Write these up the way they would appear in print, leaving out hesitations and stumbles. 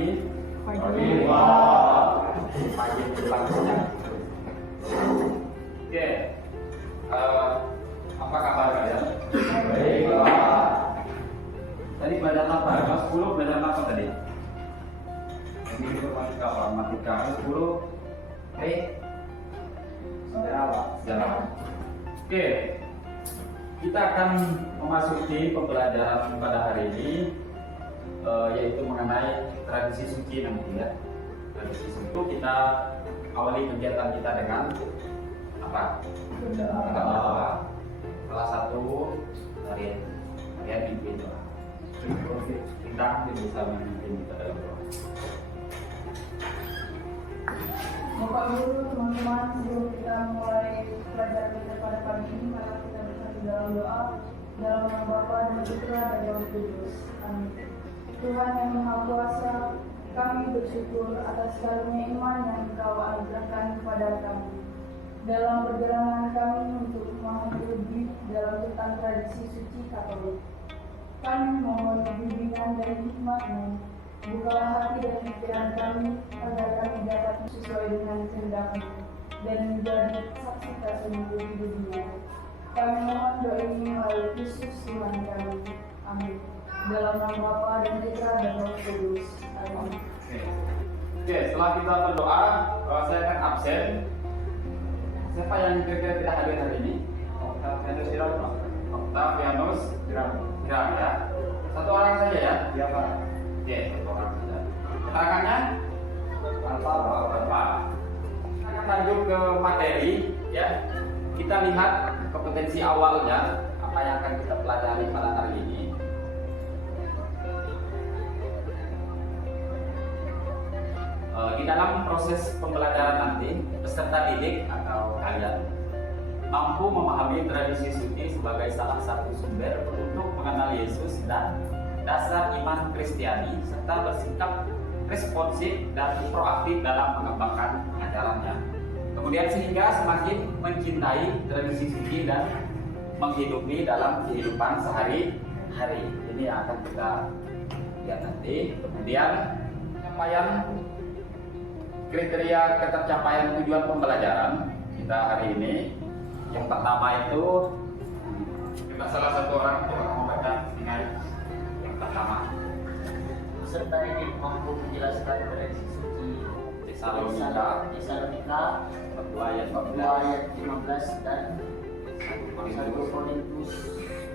Pagi. Pagi pulang siang. Oke. Apa kabar kalian? Baik. Tadi belajar apa? Kelas 10 belajar apa tadi? Ini matematika. Kelas 10 sejarah. Oke. Kita akan memasuki pembelajaran pada hari ini, yaitu mengenai tradisi suci nanti ya. Tradisi suci itu kita awali kegiatan kita dengan apa? Berdoa. Salah satu harian mimpi doa. Kita bisa memimpin kita dalam doa. Bapak Guru, teman-teman, sebelum kita mulai pelajaran kita pada pagi ini, mari kita bersatu dalam doa, dalam nama Bapa dan Putra dan Roh Kudus. Amin. Tuhan yang Maha Kuasa, kami bersyukur atas karunia iman yang Engkau anugerahkan kepada kami. Dalam perjalanan kami untuk memahami lebih dalam tentang tradisi suci Katolik, kami mohon bimbingan dan hikmat-Mu. Bukalah hati dan pikiran kami agar kami dapat sesuai dengan kehendak-Mu dan menjadi saksi kasih-Mu di dunia. Kami mohon doa ini melalui Kristus Tuhan kami. Amin. Dalam nama Bapa dan Putra dan Roh Kudus. Amin. Oke, setelah kita berdoa, saya akan absen. Siapa yang kira-kira tidak hadir hari ini? Octavianus Octavianus Hiram ya. Satu orang saja ya? Iya Pak. Oke, satu orang saja. Keterangannya? Bapak. Kita akan lanjut ke materi ya. Kita lihat kompetensi awalnya, apa yang akan kita pelajari pada hari ini. Di dalam proses pembelajaran nanti, peserta didik atau kalian mampu memahami tradisi suci sebagai salah satu sumber untuk mengenal Yesus dan dasar iman Kristiani, serta bersikap responsif dan proaktif dalam mengembangkan ajarannya. Kemudian sehingga semakin mencintai tradisi suci dan menghidupi dalam kehidupan sehari-hari. Ini yang akan kita lihat nanti. Kemudian pencapaian kriteria ketercapaian tujuan pembelajaran kita hari ini. Yang pertama itu kita salah satu orang membaca dengan yang pertama. Peserta didik mampu menjelaskan tradisi suci Tesalonika 2 ayat 15 dan 1 Korintus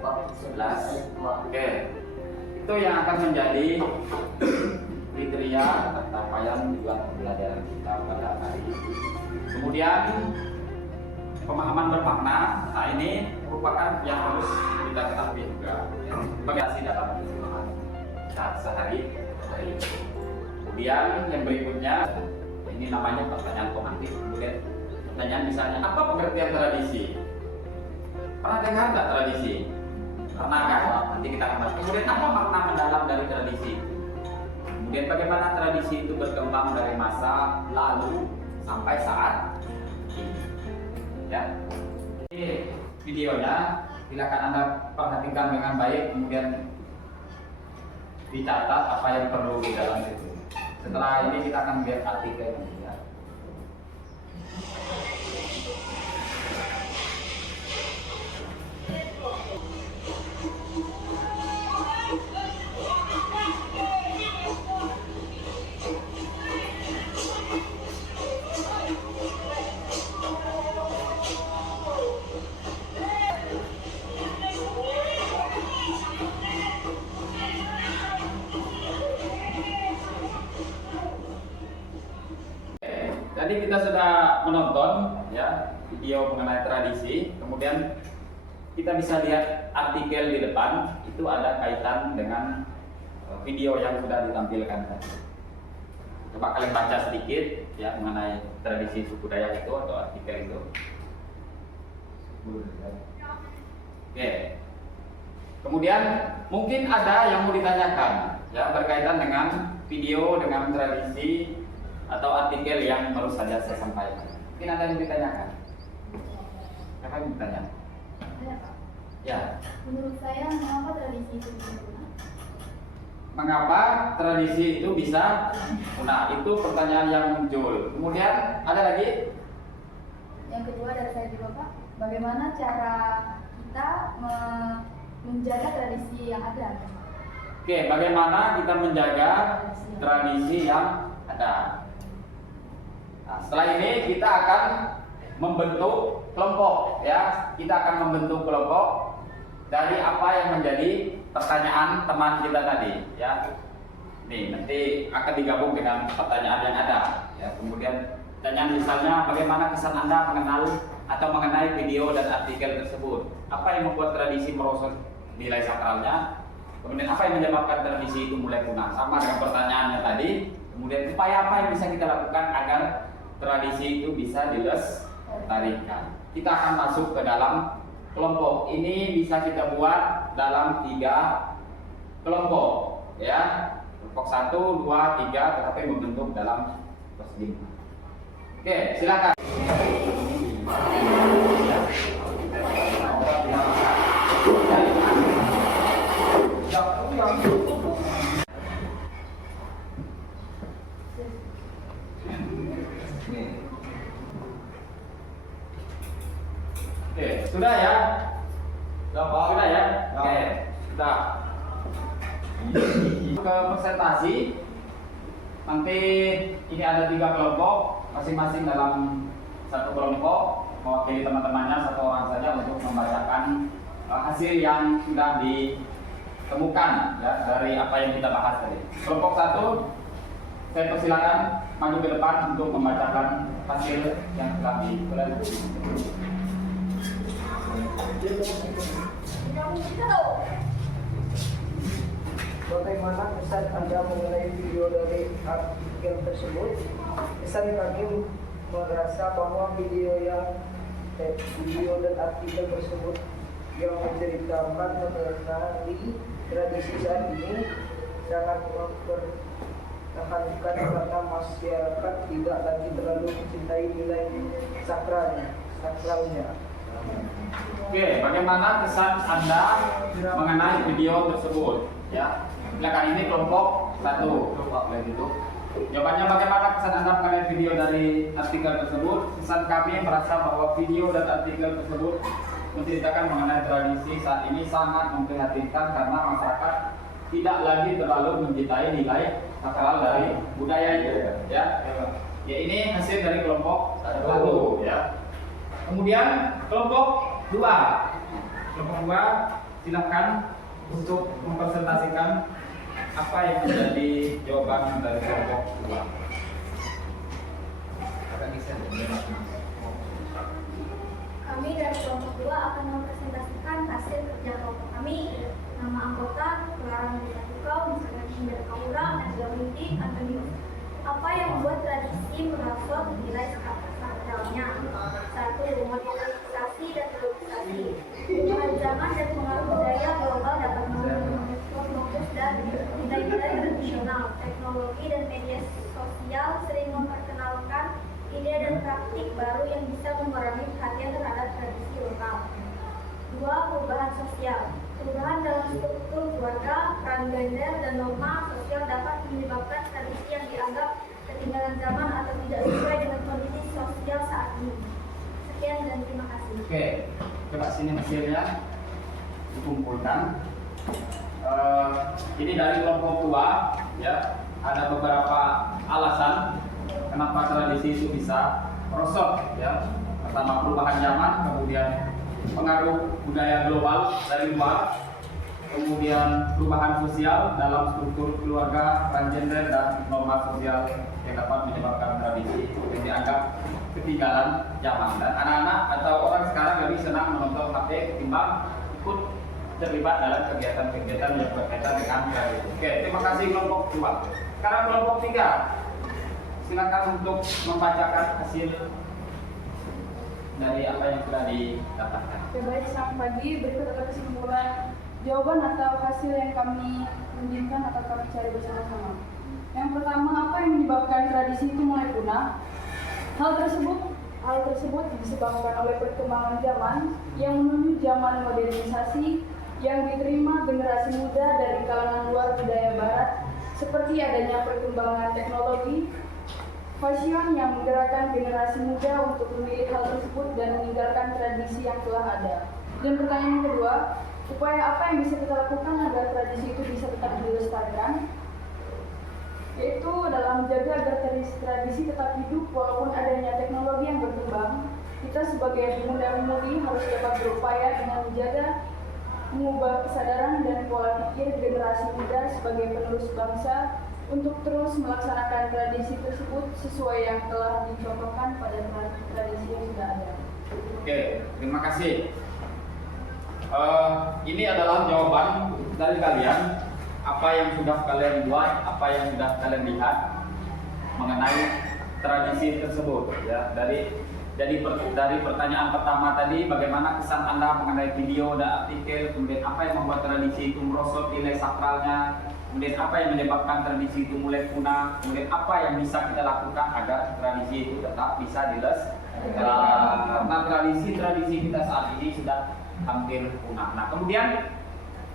14 ayat 2. Oke, itu yang akan menjadi kriteria pencapaian tujuan pembelajaran kita pada hari ini. Kemudian pemahaman bermakna, nah ini merupakan yang harus kita ketahui juga, bagasi dalam kehidupan saat sehari-hari. Kemudian yang berikutnya, ini namanya pertanyaan komantif. Kemudian pertanyaan misalnya, apa pengertian tradisi? Pernah dengar nggak tradisi? Pernah kan? Nanti kita akan bahas. Kemudian apa makna mendalam dari tradisi? Kemudian bagaimana tradisi itu berkembang dari masa lalu sampai saat ini. Ya, ini videonya, silakan Anda perhatikan dengan baik, kemudian dicatat apa yang perlu di dalam itu. Setelah ini kita akan lihat artikel ya. Tadi kita sudah menonton ya video mengenai tradisi, kemudian kita bisa lihat artikel di depan itu ada kaitan dengan video yang sudah ditampilkan tadi. Coba kalian baca sedikit ya mengenai tradisi suku Dayak itu atau artikel itu. Oke. Kemudian mungkin ada yang mau ditanyakan ya berkaitan dengan video dengan tradisi atau artikel yang baru saja saya sampaikan. Mungkin ada yang ditanyakan. Siapa yang bertanya? Ada Pak. Ya. Menurut saya mengapa tradisi itu berguna? mengapa tradisi itu bisa punah? Itu pertanyaan yang muncul. Kemudian ada lagi? Yang kedua dari saya juga Pak, bagaimana cara kita menjaga tradisi yang ada? Oke, bagaimana kita menjaga tradisi yang ada? Nah, setelah ini kita akan membentuk kelompok, ya. Kita akan membentuk kelompok dari apa yang menjadi pertanyaan teman kita tadi, ya. Nih, nanti akan digabung dengan pertanyaan yang ada, ya. Kemudian pertanyaan misalnya, bagaimana kesan Anda mengenal atau mengenai video dan artikel tersebut? Apa yang membuat tradisi merosot nilai sakralnya? Kemudian apa yang menyebabkan tradisi itu mulai punah? Sama dengan pertanyaannya tadi. Kemudian upaya apa yang bisa kita lakukan agar tradisi itu bisa dilestarikan? Kita akan masuk ke dalam kelompok. Ini bisa kita buat dalam 3 kelompok, ya. Kelompok 1, 2, 3, tetapi membentuk dalam persegi. Oke, silakan. Oke, sudah ya? Sudah ya? Oke, sudah. Ke presentasi. Nanti ini ada 3 kelompok, masing-masing dalam satu kelompok mewakili teman-temannya 1 orang saja untuk membacakan hasil yang sudah ditemukan, ya, dari apa yang kita bahas tadi. Kelompok 1, saya persilakan maju ke depan untuk membacakan hasil yang telah dipelajari. Bagaimana kesan Anda mengenai video dari artikel tersebut? Kesan kami merasa bahwa video dan artikel tersebut yang menceritakan mengenai tradisi saat ini sangat mempertahankan karena masyarakat tidak lagi terlalu mencintai nilai sakralnya. Oke, bagaimana kesan Anda mengenai video tersebut? Ya, silakan, ini kelompok 1. Boleh gitu. Jawabannya, bagaimana kesan Anda mengenai video dari artikel tersebut? Kesan kami merasa bahwa video dan artikel tersebut menceritakan mengenai tradisi saat ini sangat memprihatinkan karena masyarakat tidak lagi terlalu mencintai nilai sakral dari budaya itu, ya. Ya, ini hasil dari kelompok 1, ya. Kemudian kelompok 2. Kelompok 2, silakan untuk mempresentasikan apa yang menjadi jawaban dari kelompok 2. Kami dari kelompok 2 akan mempresentasikan hasil kerja kelompok kami. Nama anggota, Kelarang Desa Tukau, misalnya Indra Kaura, Najwa Binti, Antonius. Apa yang membuat tradisi merosot nilai sakralnya? 1. Modernisasi dan globalisasi. Perubahan zaman dan pengaruh budaya global dapat fokus dan nilai-nilai tradisional. Teknologi dan media sosial sering memperkenalkan ide dan praktik baru yang bisa mengurangi perhatian terhadap tradisi lokal. 2. Perubahan sosial. Perubahan dalam struktur keluarga, peran gender, dan norma sosial dapat menyebabkan tradisi yang dianggap ketinggalan zaman atau tidak sesuai dengan kondisi sosial saat ini. Sekian dan terima kasih. Oke, coba sini hasilnya dikumpulkan. Ini dari kelompok 2, ya. Ada beberapa alasan kenapa tradisi itu bisa merosot, ya. Pertama, perubahan zaman, kemudian pengaruh budaya global dari luar, kemudian perubahan sosial dalam struktur keluarga, peran gender, dan norma sosial yang dapat menyebabkan tradisi yang dianggap ketinggalan zaman. Dan anak-anak atau orang sekarang lebih senang menonton HP ketimbang ikut terlibat dalam kegiatan-kegiatan yang berkaitan dengan tradisi. Oke, terima kasih kelompok 2. Sekarang kelompok 3, silakan untuk membacakan hasil dari apa yang sudah didapatkan. Oke, baik, selamat pagi. Berikut adalah kesimpulan jawaban atau hasil yang kami inginkan atau kami cari bersama-sama. Yang pertama, apa yang menyebabkan tradisi itu mulai punah? Hal tersebut disebabkan oleh perkembangan zaman yang menuju zaman modernisasi, yang diterima generasi muda dari kalangan luar budaya barat, seperti adanya perkembangan teknologi, fashion yang menggerakkan generasi muda untuk memilih hal tersebut dan meninggalkan tradisi yang telah ada. Dan pertanyaan kedua, upaya apa yang bisa kita lakukan agar tradisi itu bisa tetap dilestarikan? Yaitu dalam menjaga agar tradisi tetap hidup walaupun adanya teknologi yang berkembang. Kita sebagai pemuda-pemudi harus dapat berupaya dengan menjaga, mengubah kesadaran dan pola pikir generasi muda sebagai penerus bangsa untuk terus melaksanakan tradisi tersebut sesuai yang telah dicontohkan pada tradisi yang sudah ada. Oke, terima kasih. Ini adalah jawaban dari kalian. Apa yang sudah kalian buat, apa yang sudah kalian lihat mengenai tradisi tersebut. Ya, dari pertanyaan pertama tadi, bagaimana kesan Anda mengenai video dan artikel, kemudian apa yang membuat tradisi itu merosot nilai sakralnya, kemudian apa yang menyebabkan tradisi itu mulai punah, kemudian apa yang bisa kita lakukan agar tradisi itu tetap bisa dilestarikan. Karena tradisi kita saat ini sudah hampir punah. Nah, kemudian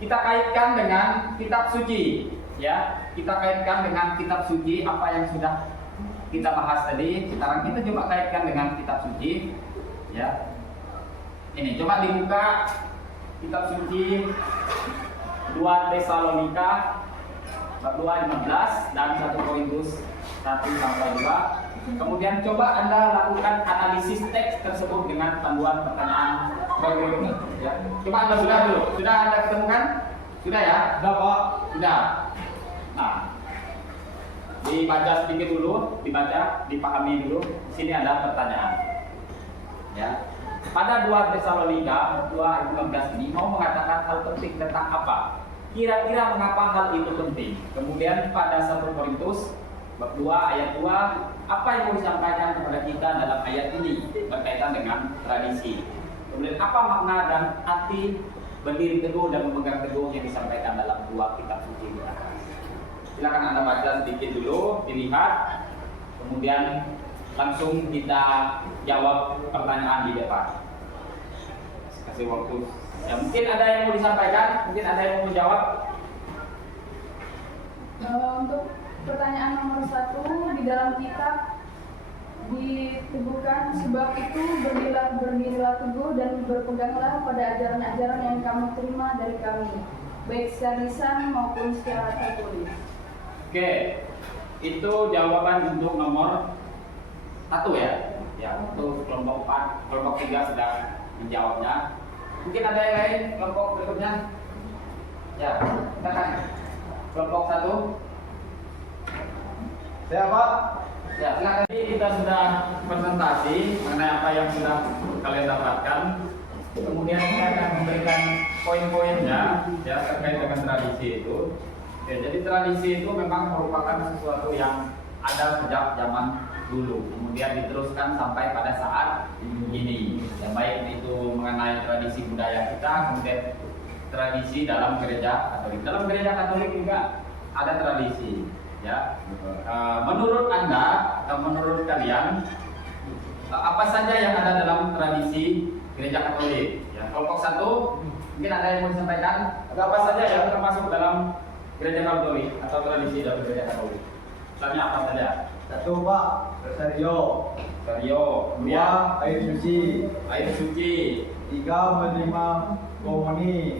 kita kaitkan dengan kitab suci, ya. Kita kaitkan dengan kitab suci apa yang sudah kita bahas tadi. Sekarang kita coba kaitkan dengan kitab suci, ya. Ini coba dibuka kitab suci 2 Tesalonika bab 2 15 dan 1 Korintus 1 sampai 2. Kemudian coba Anda lakukan analisis teks tersebut dengan panduan pertanyaan berikutnya. Ya. Coba Anda sudah Anda ketemukan? Sudah ya? Sudah Pak? Sudah. Nah, dibaca sedikit dulu, dipahami dulu. Di sini ada pertanyaan. Ya. Pada 2 Tesalonika 2 ayat 15 ini mau mengatakan hal penting tentang apa? Kira-kira mengapa hal itu penting? Kemudian pada 1 Korintus bab 2 ayat 2, apa yang mau disampaikan kepada kita dalam ayat ini berkaitan dengan tradisi? Kemudian apa makna dan arti berdiri teguh dan memegang teguh yang disampaikan dalam 2 kitab suci di atas? Silakan Anda baca sedikit dulu, dilihat, kemudian langsung kita jawab pertanyaan di depan. Kasih waktu. Ya, mungkin ada yang mau disampaikan, mungkin ada yang mau menjawab. Untuk pertanyaan nomor 1, di dalam kitab diteguhkan, sebab itu berdirilah teguh dan berpeganglah pada ajaran-ajaran yang kamu terima dari kami, baik secara lisan maupun secara tertulis. Oke, itu jawaban untuk nomor 1 ya. Ya, untuk kelompok 4, kelompok 3 sudah menjawabnya. Mungkin ada yang lain kelompok berikutnya? Ya, silakan. Kelompok 1. Saya Pak. Ya, silakan. Kita sudah presentasi mengenai apa yang sudah kalian dapatkan. Kemudian saya akan memberikan poin-poinnya ya terkait dengan tradisi itu. Ya, jadi tradisi itu memang merupakan sesuatu yang ada sejak zaman dulu, kemudian diteruskan sampai pada saat ini. Ya, baik itu mengenai tradisi budaya kita, kemudian tradisi dalam gereja Katolik. Dalam gereja Katolik juga ada tradisi. Ya, menurut Anda atau menurut kalian apa saja yang ada dalam tradisi gereja Katolik? Ya, kelompok 1 mungkin ada yang mau disampaikan apa saja yang termasuk dalam gereja Katolik atau tradisi dalam gereja Katolik? Misalnya apa saja? 1 Pak, Rosario. Kemudian 2 air suci. 3 menerima komuni.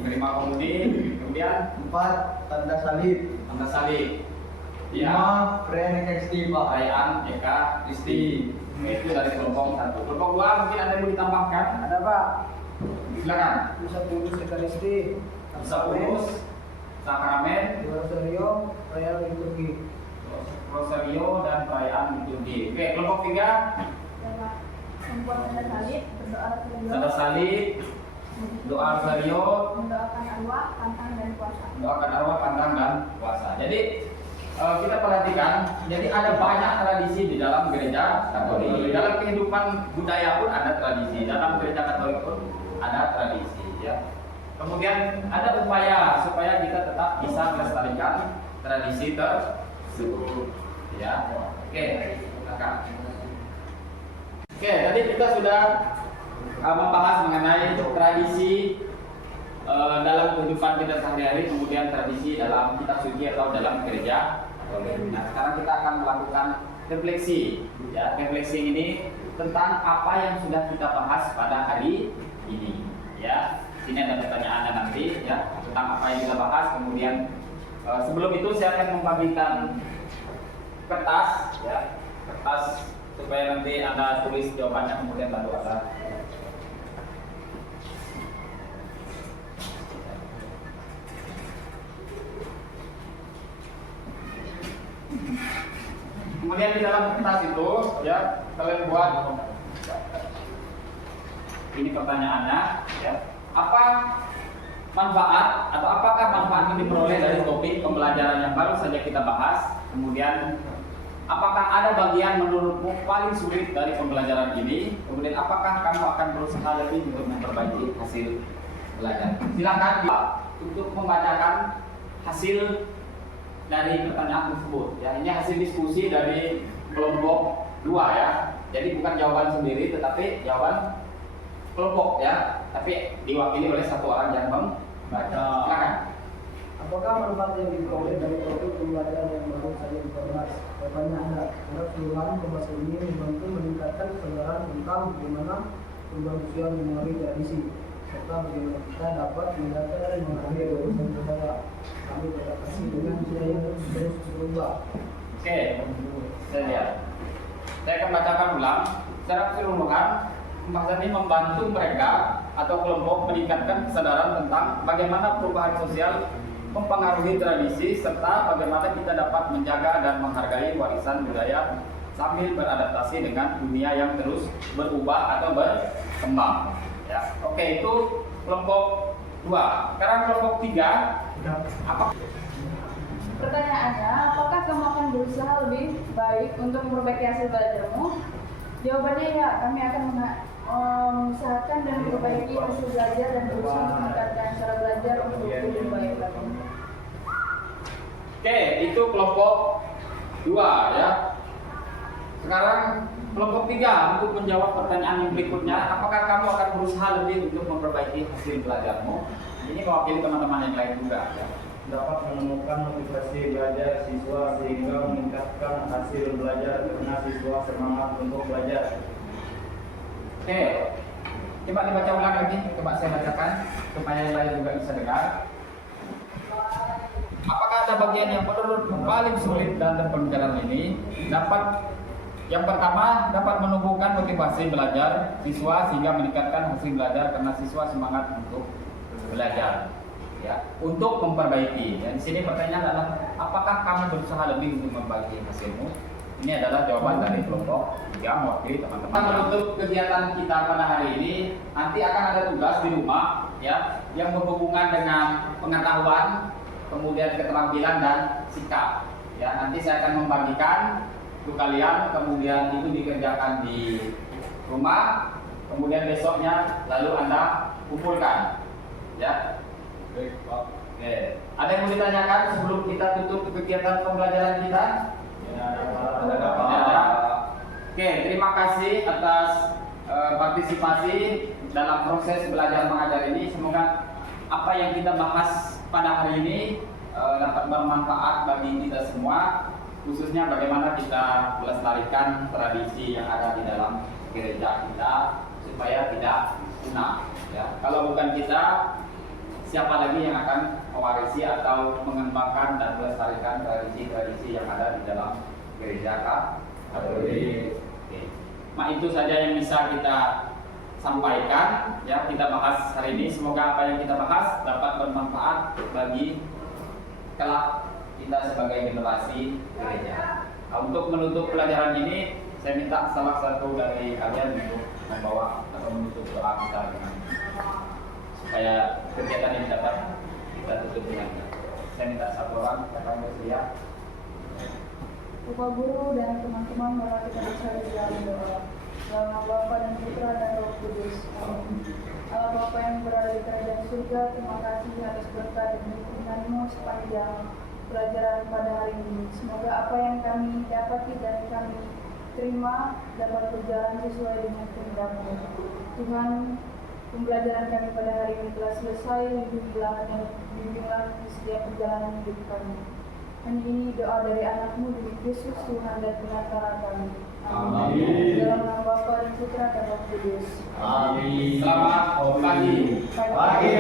Kemudian 4 tanda salib. tanda salib. 5 perayaan Ekaristi Pak. Perayaan Ekaristi. Itu dari kelompok 1. Kelompok 2 mungkin ada yang mau ditambahkan? Ada Pak, Silakan. bisa kudus Ekaristi, Bisa urus sakramen, Rosario, perayaan liturgi. rosario dan perayaan liturgi. Oke, kelompok 3 Membuat tanda salib, berdoa tanda salib, doa rosario, mendoakan arwah, pantang dan puasa. doakan arwah, pantang dan puasa. Jadi kita perhatikan, jadi ada banyak tradisi di dalam gereja Katolik. Di dalam kehidupan budaya pun ada tradisi, dalam gereja Katolik pun ada tradisi. Ya. Kemudian ada upaya supaya kita tetap bisa melestarikan tradisi tersebut. Ya, oke, silakan. Oke, tadi kita sudah membahas mengenai tradisi dalam kehidupan kita sehari-hari, kemudian tradisi dalam kitab suci atau dalam gereja. Nah, sekarang kita akan melakukan refleksi. Ya, refleksi ini tentang apa yang sudah kita bahas pada hari ini. Ya, sini ada pertanyaannya nanti. Ya, tentang apa yang kita bahas. Kemudian sebelum itu saya akan membagikan kertas, ya, kertas supaya nanti Anda tulis jawabannya, kemudian lalu Anda kemudian di dalam kertas itu, ya, kalian buat ini pertanyaannya, ya, apa manfaat atau apakah manfaat yang diperoleh dari topik pembelajaran yang baru saja kita bahas? Kemudian apakah ada bagian menurutmu paling sulit dari pembelajaran ini? Kemudian apakah kamu akan berusaha lebih untuk memperbaiki hasil belajar? Silakan untuk membacakan hasil dari pertanyaan tersebut. Ya, ini hasil diskusi dari kelompok 2 ya. Jadi bukan jawaban sendiri, tetapi jawaban kelompok ya. Tapi diwakili oleh satu orang yang membaca. Silakan. Apakah manfaat yang diperoleh dari topik pembelajaran yang baru saja dibahas? Jawabannya ada. Karena keseluruhan pembahasan ini membantu meningkatkan kesadaran tentang bagaimana pembagian memori tradisi serta bagaimana kita dapat menjaga dan menghargai urusan budaya. Kami beradaptasi dengan budaya yang terus berubah. Oke, saya lihat. Saya akan bacakan ulang. Secara keseluruhan, pembahasan ini membantu mereka atau kelompok meningkatkan kesadaran tentang bagaimana perubahan sosial mempengaruhi tradisi serta bagaimana kita dapat menjaga dan menghargai warisan budaya sambil beradaptasi dengan dunia yang terus berubah atau berkembang. Ya, oke, itu kelompok 2. Sekarang kelompok 3. Apa? Pertanyaannya, apakah kamu akan berusaha lebih baik untuk memperbaiki hasil belajarmu? Jawabannya ya, kami akan mengusahakan dan memperbaiki hasil belajar dan berusaha untuk meningkatkan cara belajar untuk lebih baik lagi. Oke, itu kelompok 2 ya. Sekarang kelompok 3 untuk menjawab pertanyaan yang berikutnya, apakah kamu akan berusaha lebih untuk memperbaiki hasil belajarmu? Ini mewakili teman-teman yang lain juga ya. Dapat menemukan motivasi belajar siswa sehingga meningkatkan hasil belajar karena siswa semangat untuk belajar. Oke, coba dibaca ulang lagi, coba saya bacakan supaya yang lain juga bisa dengar. Apakah ada bagian yang menurutmu paling sulit dalam pembelajaran ini? Yang pertama, dapat menumbuhkan motivasi belajar siswa sehingga meningkatkan hasil belajar karena siswa semangat untuk belajar. Ya, untuk memperbaiki. Dan di sini pertanyaan adalah, apakah kamu berusaha lebih untuk memperbaiki hasilmu? Ini adalah jawaban dari kelompok 3 mewakili teman-teman. Untuk kegiatan kita pada hari ini, nanti akan ada tugas di rumah, ya, yang berhubungan dengan pengetahuan, kemudian keterampilan dan sikap. Ya, nanti saya akan membagikan untuk kalian, kemudian itu dikerjakan di rumah, kemudian besoknya lalu Anda kumpulkan. Ya. Oke. Ada yang mau ditanyakan sebelum kita tutup kegiatan pembelajaran kita? Ada. Oke, terima kasih atas partisipasi dalam proses belajar mengajar ini. Semoga apa yang kita bahas pada hari ini dapat bermanfaat bagi kita semua, khususnya bagaimana kita melestarikan tradisi yang ada di dalam gereja kita supaya tidak punah. Ya. Kalau bukan kita, siapa lagi yang akan mewarisi atau mengembangkan dan melestarikan tradisi-tradisi yang ada di dalam gereja Katolik? Nah, itu saja yang bisa kita sampaikan, ya, kita bahas hari ini. Semoga apa yang kita bahas dapat bermanfaat bagi kelak kita sebagai generasi gereja. Nah, untuk menutup pelajaran ini, saya minta salah satu dari kalian untuk membawa atau menutup doa kita dengan supaya kegiatan ini dapat kita tutup dengan. Saya minta satu orang yang bersedia. Bapak Guru dan teman-teman, mari kita bersama di dalam doa. Dalam nama Bapa dan Putra dan Roh Kudus. Amin. Allah Bapa yang berada di kerajaan surga, terima kasih atas berkat dan dukungan-Mu sepanjang pelajaran pada hari ini. Semoga apa yang kami dapati dan kami terima dapat berjalan sesuai dengan kehendak-Mu. Tuhan, Pembelajaran kami pada hari ini telah selesai. Bimbinglah di setiap perjalanan hidup kami. Hanya ini doa dari anakmu demi Yesus Tuhan dan Penantara kami. Amin. Dalam nama Bapa dan Putra dan Roh Kudus. Amin. Selamat pagi. Pagi.